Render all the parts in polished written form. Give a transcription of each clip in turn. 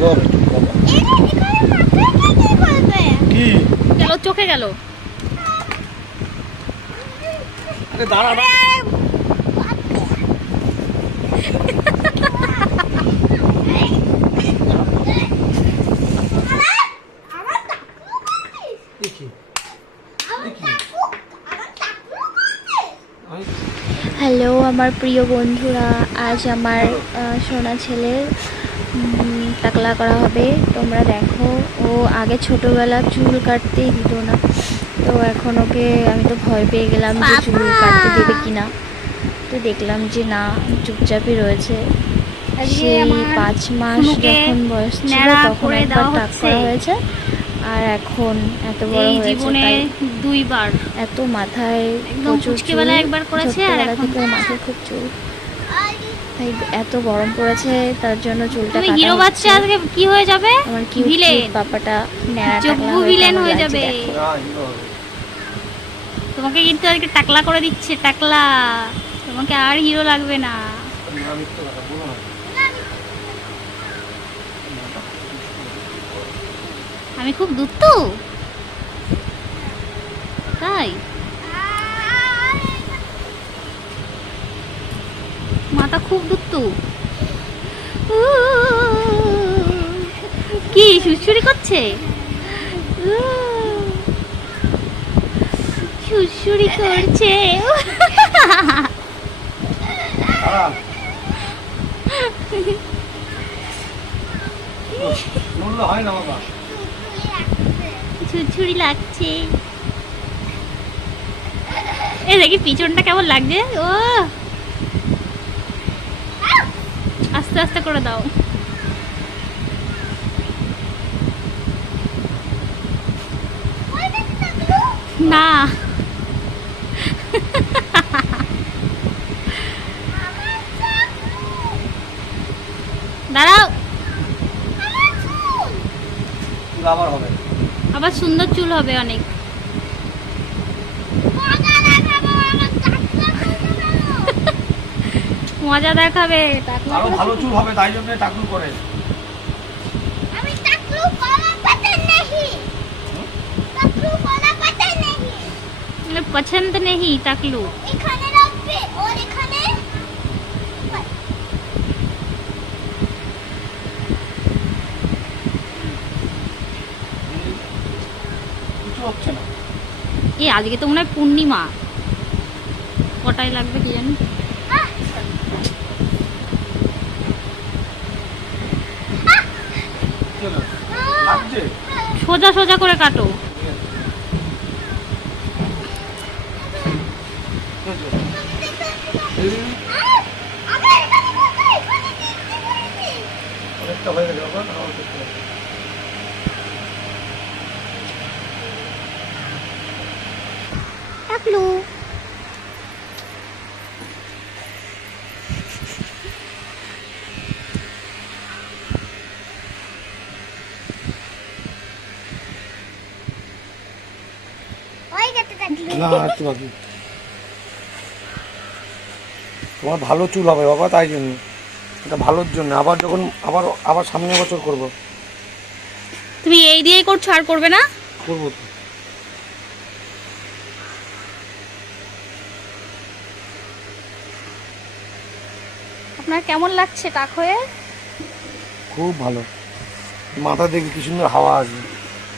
ভালো হবে বাবা। কি গেল চোখে গেল। আরে দাঁড়া না। হ্যালো আমার প্রিয় বন্ধুরা, আজ আমার সোনা ছেলের টাকলা করা হবে। তোমরা দেখো, ও আগে ছোটোবেলা চুল কাটতেই দিত না, তো এখন ওকে আমি তো ভয় পেয়ে গেলাম যে চুল কাটতে দেবে কিনা। তো দেখলাম যে না, চুপচাপই রয়েছে। সেই 5 মাস যখন বয়স ছিল তখন একবার টাক করা হয়েছে, আর এখন এত বড় হয়েছে তাই 2 বার এত মাথায় একদম ছোটবেলা একবার করেছে, আর এখন মাথায় খুব চুল, তাই এত গরম পড়েছে তার জন্য চুলটা কাটা। হিরো বাচ্চা আজকে কি হয়ে যাবে? আমার কিউট কিউট পাপাটা ন্যাড়া টাকলা হয়ে ভিলেন হয়ে লাগছে যাবে। দেখো। তোমাকে কিন্তু আজকে টাকলা করে দিচ্ছে, টাকলা। তোমাকে আর হিরো লাগবে না। আমি খুব দুত্তু তাই? মাথা খুব দুত্তু। কি সুড়সুড়ি করছে? সুড়সুড়ি করছে। হয় না বাবা, ছুড়ছুড়ি লাগছে। এই দেখি পিছনটা কেমন লাগছে। ও আস্তে আস্তে করে দাও। না দাঁড়াও, আবার হবে, আবার সুন্দর চুল হবে অনেক। মজা দেখাবে, আরো ভালো চুল হবে, তাই জন্য টাকলু করে। পছন্দ নেই টাকলু। কিছু হচ্ছে না। এই আজকে তো মনে হয় পূর্ণিমা, কটায় লাগবে কি জানি। লাগছে, সোজা সোজা করে কাটো। অনেকটা হয়ে গেছে বাবা, আরো করতে হবে। টাকলু না একটু বাকি। তোমার ভালো চুল হবে বাবা, তাই জন্য এটা ভালোর জন্য। আবার যখন আবার সামনের বছর করবো। তুমি এই দিয়েই করছো, আর করবে না? করবো তো। আপনার কেমন লাগছে টাক হয়ে? খুব ভালো, মাথা দেখি কি সুন্দর হাওয়া আসবে।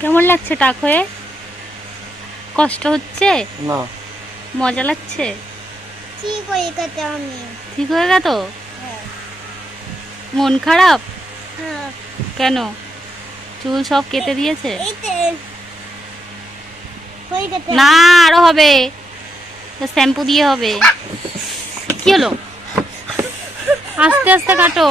কেমন লাগছে টাক হয়ে? কষ্ট হচ্ছে না, মজা লাগছে? ঠিক হয়ে গেছে আমি। ঠিক হয়ে গেল? মন খারাপ কেন? চুল সব কেটে দিয়েছে? না, আরো হবে, শ্যাম্পু দিয়ে হবে। কি হলো? আস্তে আস্তে কাটো।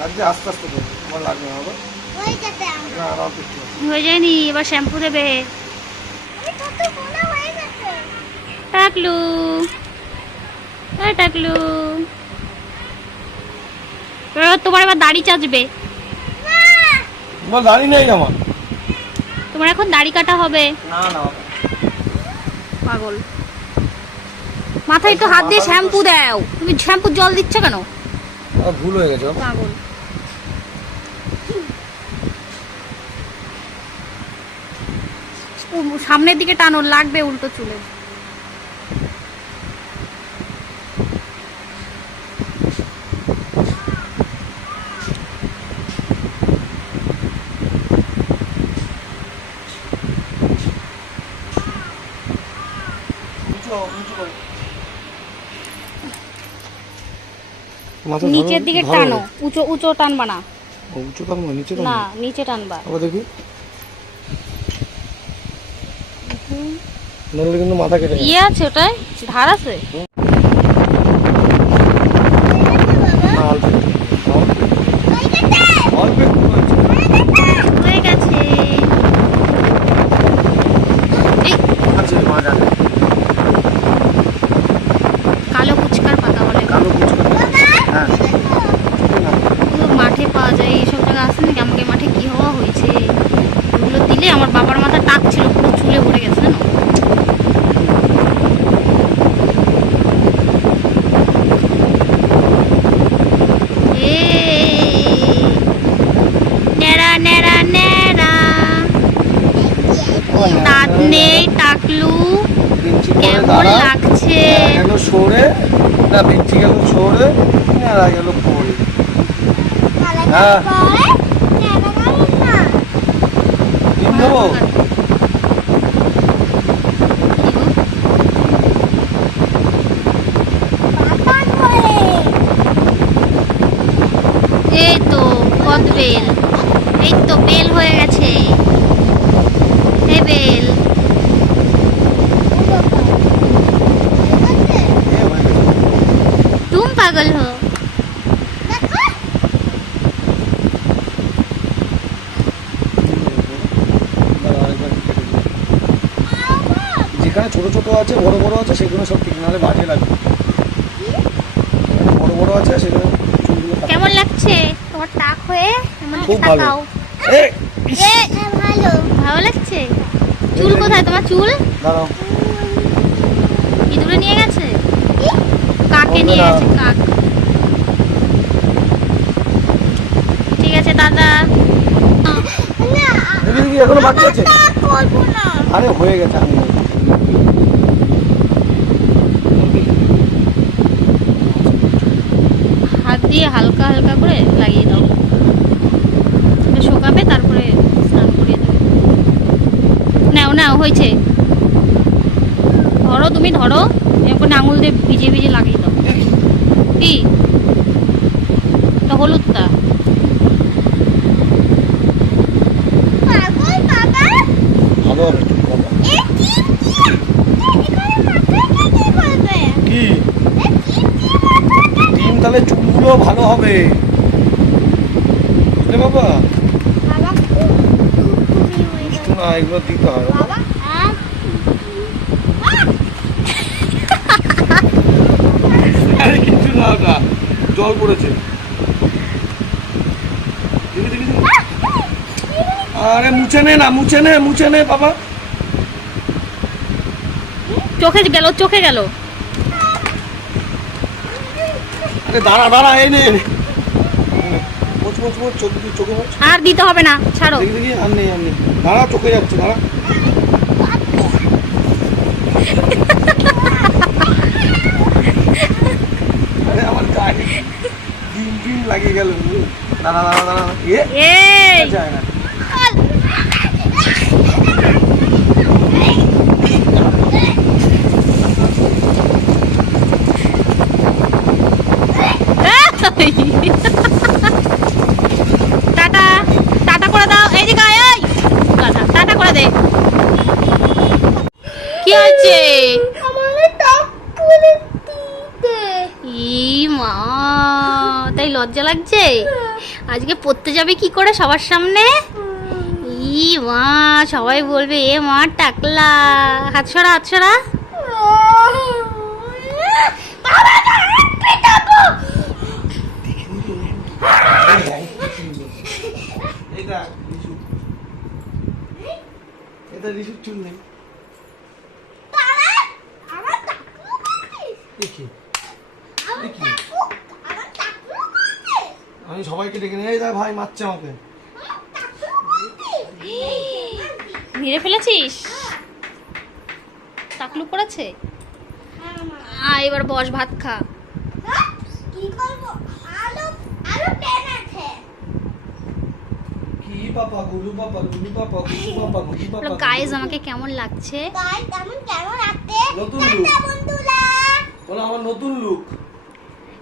লাগছে আস্তে আস্তে করবো, তোমার লাগবে না বাবা। না আর অল্প একটু আছে। হয়ে যায়নি, এবার শ্যাম্পু দেবে। টাকলু, টাকলু, তোমার এবার দাড়ি চাচবে। তোমার দাড়ি নেই আমার। তোমার এখন দাড়ি কাটা হবে। না না পাগল। মাথায় একটু হাত দিয়ে শ্যাম্পু দাও, তুমি শ্যাম্পুর জল দিচ্ছ কেন? ভুল হয়ে গেছে বাবা। পাগল। সামনের দিকে টানো, লাগবে উল্টো চুলে। মাথা নিচের দিকে ধরো। টানো, উঁচু উঁচু টানবা না। উঁচু টানবো নিচে টানবো? না, নিচে টানবা। আবার দেখি, নইলে কিন্তু মাথা কেটে যাবে। ইয়ে আছে ওটায়, ধার আছে। না, অল্প একটু, অল্প একটু হয়েছে। হয়ে গেছে। এই আছে মা জানে। কালো কুচকার পাতা বলে। কালো কুচকা। হ্যাঁ ওগুলো মাঠে পাওয়া যায়, এইসব জায়গা আছে নাকি? আমাকে মাঠে কি হওয়া হয়েছে, ওগুলো দিলে আমার বাবার মাথা টাক ছিল, পুরো চুলে পড়ে গেছে জানো। নেড়া নেড়া নেড়া, দাঁত নেই টাকলু, কেমন লাগছে? গেল সরে না, বেঞ্চি গেল সরে, নেড়া গেল পড়ে। হ্যাঁ ডিম দেবো? এই তো কত বেল, এই তো বেল হয়ে গেছে। এই বেল तुम पागल हो। যেখানে ছোট ছোট আছে বড় বড় আছে সেগুলো সব ঠিক, নাহলে বাজে লাগবে। যেখানে বড় বড় আছে সেখানে চুলগুলো কাটো। কেমন লাগছে তোমার টাক হয়ে? এমন খুব ভালো। তাকাও। এই, ইস, ভালো ভালো লাগছে। চুল কোথায় তোমার? চুল দাঁড়াও। ইঁদুরে নিয়ে গেছে, কাকে বলবে নিয়ে না। গেছে? কাক। ঠিক আছে দাদা। দেখি দেখি এখনো বাকি আছে। আরে হয়ে গেছে, আমি হাত দিয়ে হালকা হালকা করে লাগিয়ে দাও, এটা শুকাবে, তারপরে স্নান করিয়ে দেবে। নাও নাও, হয়েছে। ধরো, তুমি ধরো, এরপর আঙুল দিয়ে ভিজে ভিজে লাগিয়ে দাও। কি এটা? হলুদটা ভালো হবে একটু বাবা। কি ডিম? তাহলে চুলগুলো ভালো হবে বুঝলে বাবা। মিষ্টি না, এগুলো দিতে হয় বাবা। আরে কিছু না, ওটা জল পড়েছে। দেখি দেখি দেখি। আরে মুছে নে না, মুছে নে, মুছে নে বাবা। চোখে গেল, চোখে গেল। আরে দাঁড়া দাঁড়া, এই নে মোচ মোচ মোচ, চোখে চোখে মোচ। আর দিতে হবে না, ছাড়ো। দেখি দেখি, আর নেই আর নেই, দাঁড়া চোখে যাচ্ছে, দাঁড়া। আরে আমার গায়ে ডিম ডিম লাগিয়ে গেল। দাঁড়া দাঁড়া দাঁড়া, এই যায় না। টাটা টাটা করে দাও, এই দিকে আয়, এই গাধা, টাটা করে দে। কি হয়েছে? ই মা, তাই লজ্জা লাগছে? আজকে পড়তে যাবে কি করে সবার সামনে? ই মা, সবাই বলবে এ মা টাকলা। হাত সরা, হাত সরা। এটা রিসুর চুল নেই। দেখি দেখি আমি সবাইকে ডেকে নিয়ে এই ভাই মারছে আমাকে। মেরে ফেলেছিস? টাকলু করেছে? এবার বস, ভাত খা। কি করব? আলো আলো পেন আছে। কি পাপা গুলু পাপা গুলু পাপা গুলু পাপা গুলু পাপা। গাইস আমাকে কেমন লাগছে? গাইস কেমন লাগছে? নতুন লুক বন্ধুরা, বলো আমার নতুন লুক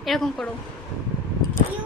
এরকম করো। ইউ